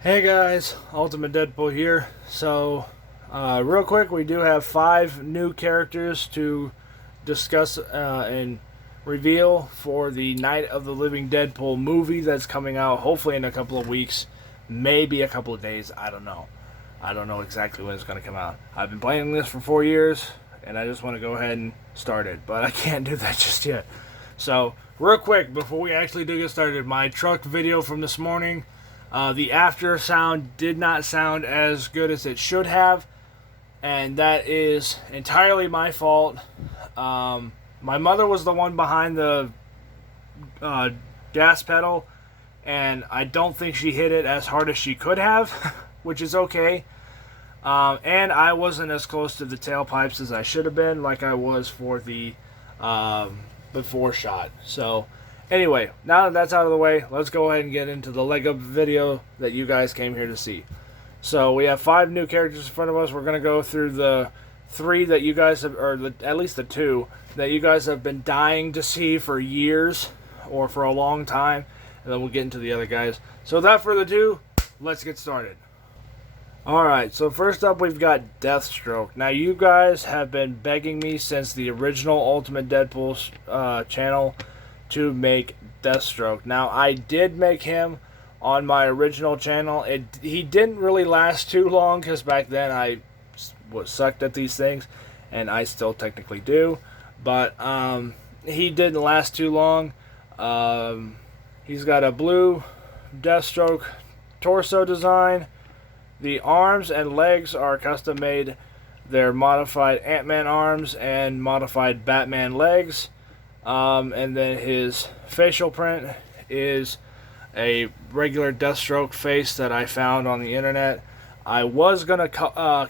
Hey guys, Ultimate Deadpool here. Real quick, we do have 5 new characters to discuss and reveal for the Night of the Living Deadpool movie that's coming out hopefully in a couple of weeks, maybe a couple of days. I don't know. I don't know exactly when it's going to come out. I've been playing this for 4 years, and I just want to go ahead and start it, but I can't do that just yet. So, real quick, before we actually do get started, my truck video from this morning. The after sound did not sound as good as it should have, and that is entirely my fault. My mother was the one behind the gas pedal, and I don't think she hit it as hard as she could have, which is okay. And I wasn't as close to the tailpipes as I should have been, like I was for the before shot. So, anyway, now that that's out of the way, let's go ahead and get into the Lego video that you guys came here to see. So we have 5 new characters in front of us. We're going to go through the 3 that you guys have, or at least the 2 that you guys have been dying to see for years or for a long time, and then we'll get into the other guys. So without further ado, let's get started. Alright, so first up we've got Deathstroke. Now you guys have been begging me since the original Ultimate Deadpool channel to make Deathstroke. Now I did make him on my original channel. He didn't really last too long because back then I was sucked at these things, and I still technically do. But he didn't last too long. He's got a blue Deathstroke torso design. The arms and legs are custom made. They're modified Ant-Man arms and modified Batman legs. And then his facial print is a regular Deathstroke face that I found on the internet. I was going to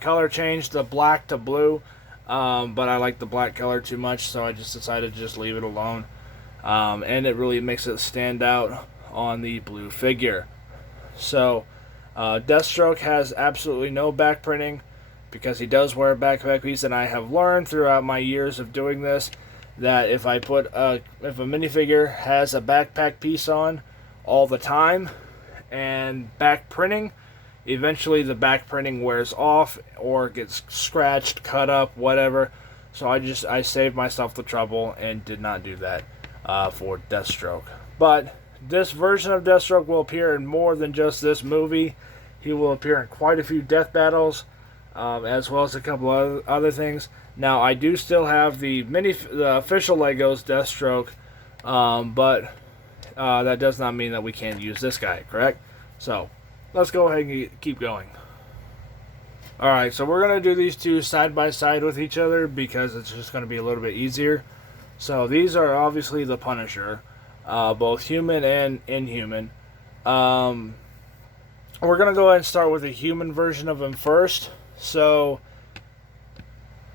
color change the black to blue, but I like the black color too much, so I just decided to just leave it alone. And it really makes it stand out on the blue figure. So, Deathstroke has absolutely no back printing because he does wear a backpack piece, and I have learned throughout my years of doing this that if a minifigure has a backpack piece on all the time and back printing, eventually the back printing wears off or gets scratched, cut up, whatever. So I saved myself the trouble and did not do that for Deathstroke. But this version of Deathstroke will appear in more than just this movie. He will appear in quite a few death battles, as well as a couple of other things. Now, I do still have the official Legos Deathstroke, but that does not mean that we can't use this guy, correct? So, let's go ahead and keep going. Alright, so we're going to do these two side by side with each other because it's just going to be a little bit easier. So, these are obviously the Punisher, both human and inhuman. We're going to go ahead and start with the human version of him first. So,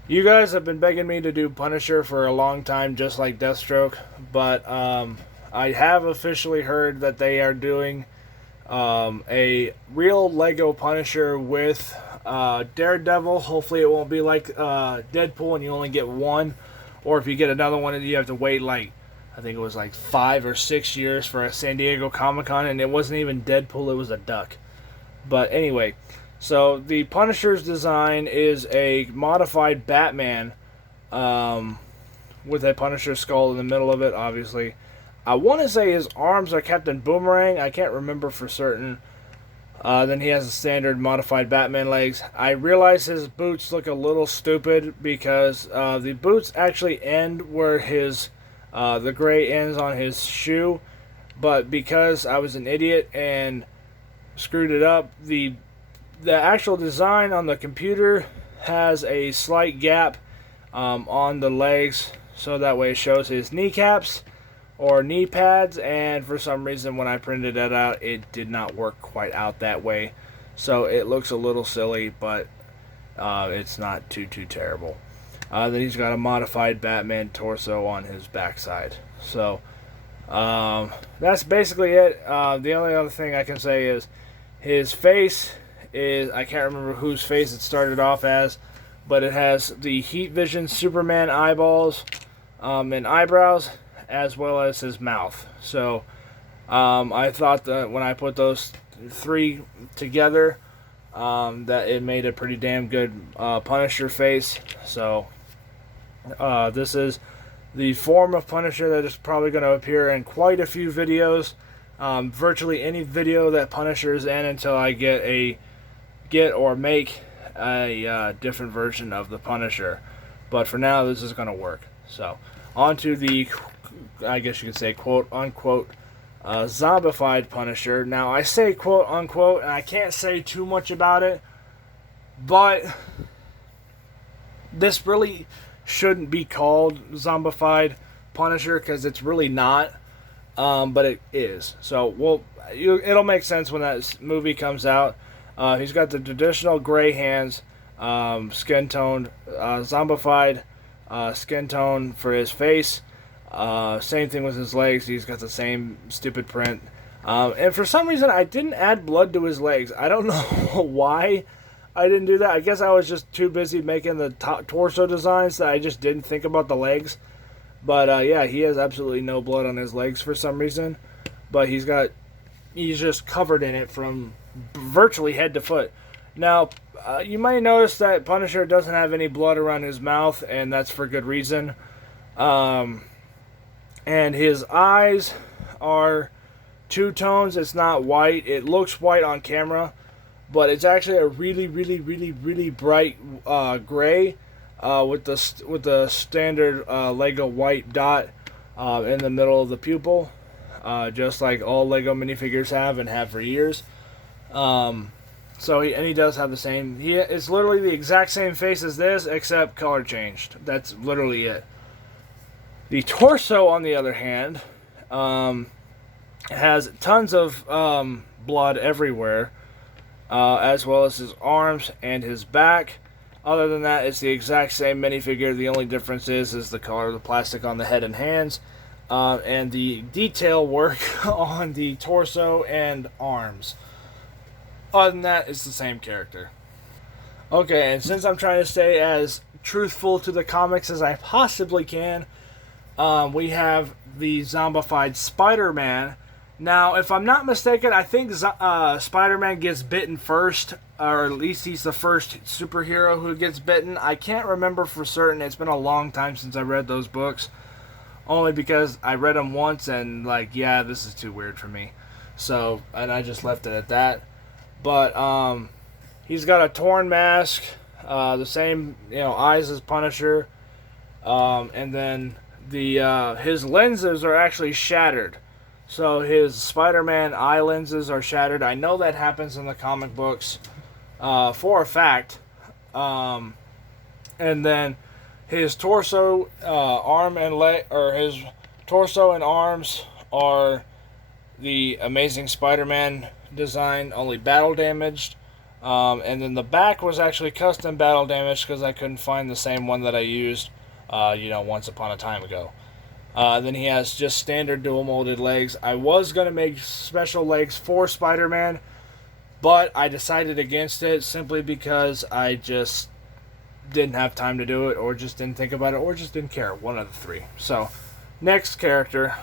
you guys have been begging me to do Punisher for a long time, just like Deathstroke. But I have officially heard that they are doing a real Lego Punisher with Daredevil. Hopefully it won't be like Deadpool and you only get one. Or if you get another one, you have to wait like, I think it was like 5 or 6 years for a San Diego Comic-Con. And it wasn't even Deadpool, it was a duck. But anyway, so the Punisher's design is a modified Batman with a Punisher skull in the middle of it, obviously. I want to say his arms are Captain Boomerang. I can't remember for certain. Then he has the standard modified Batman legs. I realize his boots look a little stupid because the boots actually end where his the gray ends on his shoe. But because I was an idiot and screwed it up, the actual design on the computer has a slight gap on the legs, so that way it shows his kneecaps or knee pads, and for some reason when I printed that out it did not work quite out that way, so it looks a little silly, but it's not too terrible. Then he's got a modified Batman torso on his backside. So that's basically it. The only other thing I can say is his face is, I can't remember whose face it started off as, but it has the Heat Vision Superman eyeballs and eyebrows, as well as his mouth. So I thought that when I put those three together, that it made a pretty damn good Punisher face. So this is the form of Punisher that is probably going to appear in quite a few videos. Virtually any video that Punisher is in until I get or make a different version of the Punisher. But for now, this is going to work. So, on to the, I guess you could say, quote-unquote, zombified Punisher. Now, I say quote-unquote, and I can't say too much about it, but this really shouldn't be called zombified Punisher, because it's really not, but it is. So, it'll make sense when that movie comes out. He's got the traditional gray hands, skin toned, zombified skin tone for his face. Same thing with his legs. He's got the same stupid print. And for some reason, I didn't add blood to his legs. I don't know why I didn't do that. I guess I was just too busy making the torso designs that I just didn't think about the legs. But yeah, he has absolutely no blood on his legs for some reason. But he's just covered in it from virtually head to foot. Now, you might notice that Punisher doesn't have any blood around his mouth, and that's for good reason. And his eyes are two tones. It's not white. It looks white on camera, but it's actually a really, really, really, really bright gray with the standard Lego white dot in the middle of the pupil, just like all Lego minifigures have and have for years. So he does have the same. It's literally the exact same face as this, except color changed. That's literally it. The torso, on the other hand, has tons of blood everywhere, as well as his arms and his back. Other than that, it's the exact same minifigure. The only difference is the color of the plastic on the head and hands, and the detail work on the torso and arms. Other than that, it's the same character. Okay, and since I'm trying to stay as truthful to the comics as I possibly can, we have the zombified SpiderMan. Now, if I'm not mistaken, I think SpiderMan gets bitten first, or at least he's the first superhero who gets bitten. I can't remember for certain. It's been a long time since I read those books, only because I read them once and, like, yeah, this is too weird for me. So, and I just left it at that. But he's got a torn mask, the same eyes as Punisher, and then his lenses are actually shattered. So his Spider-Man eye lenses are shattered. I know that happens in the comic books for a fact. And then his torso, arm and leg, or his torso and arms are the Amazing Spider-Man design, only battle damaged, and then the back was actually custom battle damaged because I couldn't find the same one that I used once upon a time ago. Then he has just standard dual molded legs. I was going to make special legs for Spider-Man, but I decided against it simply because I just didn't have time to do it, or just didn't think about it, or just didn't care. One of the three. So, next character.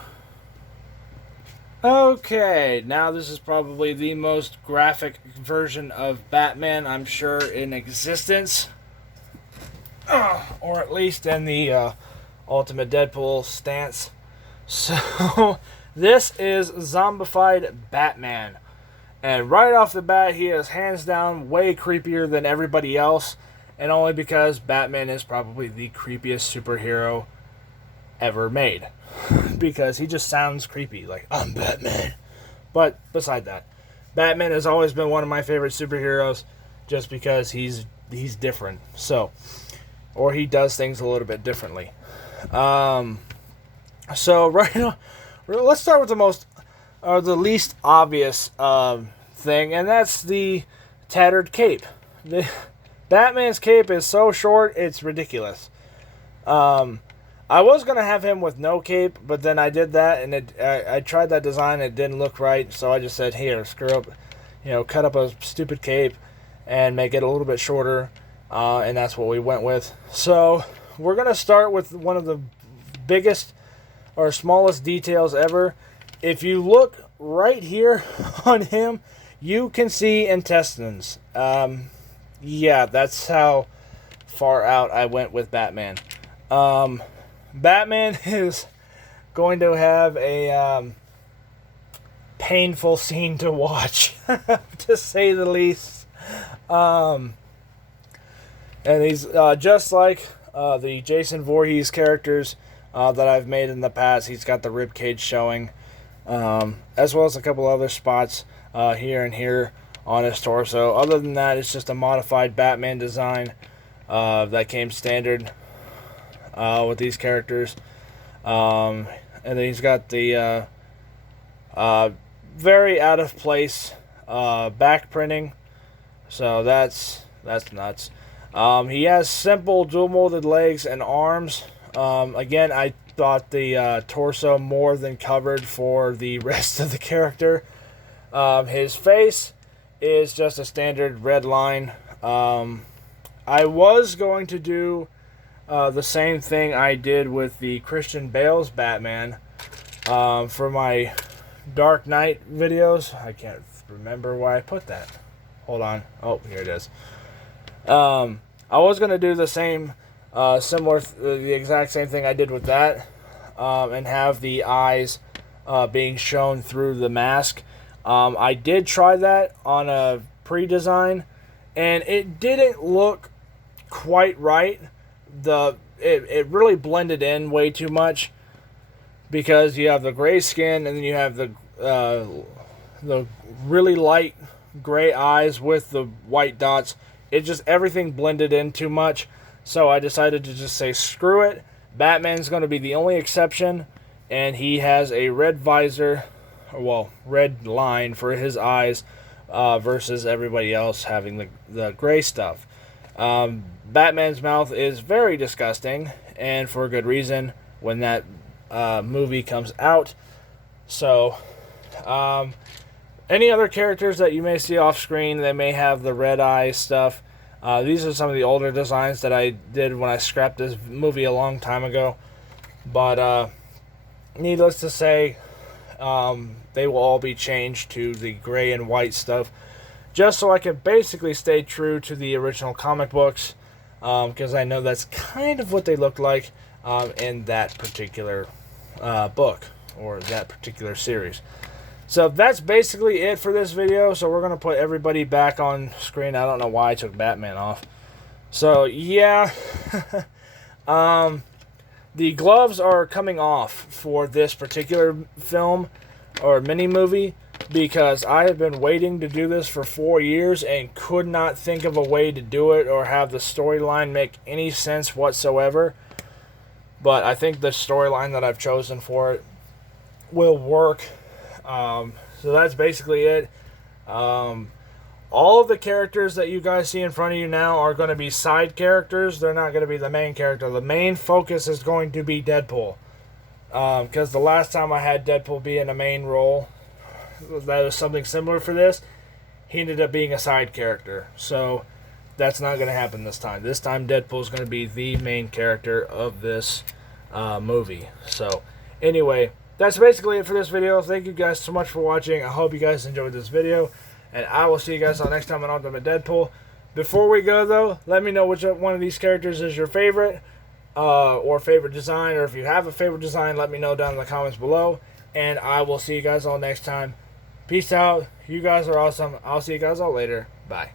Okay, now this is probably the most graphic version of Batman, I'm sure, in existence. Or at least in the Ultimate Deadpool stance. So, this is zombified Batman. And right off the bat, he is hands down way creepier than everybody else. And only because Batman is probably the creepiest superhero ever made. Because he just sounds creepy, like, I'm Batman. But beside that, Batman has always been one of my favorite superheroes, just because he's different. So, or he does things a little bit differently. So right now, let's start with the least obvious thing, and that's the tattered cape. Batman's cape is so short, it's ridiculous. I was going to have him with no cape, but then I did that, and I tried that design, it didn't look right, so I just said, here, screw up, cut up a stupid cape and make it a little bit shorter, and that's what we went with. So, we're going to start with one of the biggest or smallest details ever. If you look right here on him, you can see intestines. Yeah, that's how far out I went with Batman. Batman is going to have a painful scene to watch, to say the least. And he's just like the Jason Voorhees characters that I've made in the past. He's got the rib cage showing, as well as a couple other spots here and here on his torso. Other than that, it's just a modified Batman design that came standard with these characters. And then he's got the very out of place back printing, so that's nuts. He has simple dual molded legs and arms. Again, I thought the torso more than covered for the rest of the character. His face is just a standard red line. I was going to do the same thing I did with the Christian Bale's Batman for my Dark Knight videos. I can't remember why I put that. Hold on. Oh, here it is. I was going to do the same, the exact same thing I did with that, and have the eyes being shown through the mask. I did try that on a pre-design, and it didn't look quite right. It really blended in way too much, because you have the gray skin and then you have the really light gray eyes with the white dots. It just, everything blended in too much. So I decided to just say screw it. Batman's going to be the only exception, and he has a red visor, well, red line for his eyes, versus everybody else having the gray stuff. Batman's mouth is very disgusting, and for a good reason, when that movie comes out. So, any other characters that you may see off screen, they may have the red eye stuff. These are some of the older designs that I did when I scrapped this movie a long time ago. But, needless to say, they will all be changed to the gray and white stuff, just so I can basically stay true to the original comic books, because I know that's kind of what they look like in that particular book, or that particular series. So that's basically it for this video. So we're going to put everybody back on screen. I don't know why I took Batman off. So yeah, the gloves are coming off for this particular film or mini movie, because I have been waiting to do this for 4 years and could not think of a way to do it or have the storyline make any sense whatsoever. But I think the storyline that I've chosen for it will work. So that's basically it. All of the characters that you guys see in front of you now are going to be side characters. They're not going to be the main character. The main focus is going to be Deadpool. Because the last time I had Deadpool be in a main role, that was something similar for this, he ended up being a side character. So that's not going to happen this time. This time Deadpool is going to be the main character of this movie. So anyway, that's basically it for this video. Thank you guys so much for watching. I hope you guys enjoyed this video, and I will see you guys all next time on Ultimate Deadpool. Before we go, though, let me know which one of these characters is your favorite, or favorite design, or if you have a favorite design, let me know down in the comments below, and I will see you guys all next time. Peace out. You guys are awesome. I'll see you guys all later. Bye.